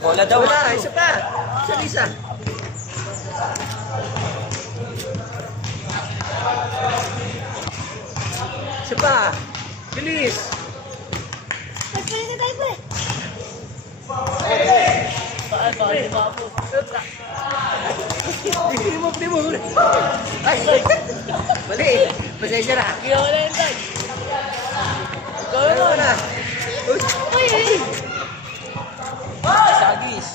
Bola daw. Wala, isa pa. Isa. Isa pa. Bilis. Di mo. Ay, mali. Pasensya na. Ginawa na yun, Dad. Ano na? Sagis.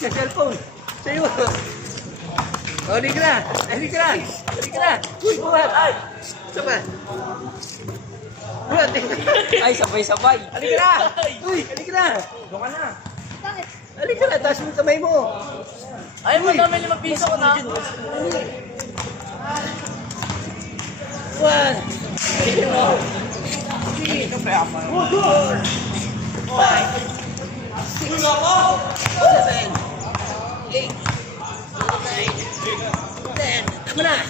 Sa cellphone. Sa'yo. O, hindi ka na. Hindi ka na. Uy, buhat. Ay. Isa pa. Buhat. Ay, sabay-sabay. Halika na. Uy, halika na. Doon ka na. Halika na. Taas mo yung kamay mo. Ay, madami 5 piso ko na. One. Seven. 8. 10. Tama na.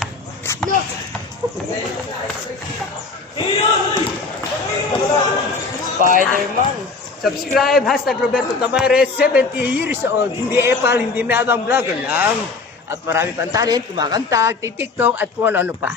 Spider-Man. Subscribe, #Roberto Tamares, 70 years old. Hindi epal, hindi mayabang vlogger lang. At marami pang talent, kumakanta, TikTok at kung ano pa.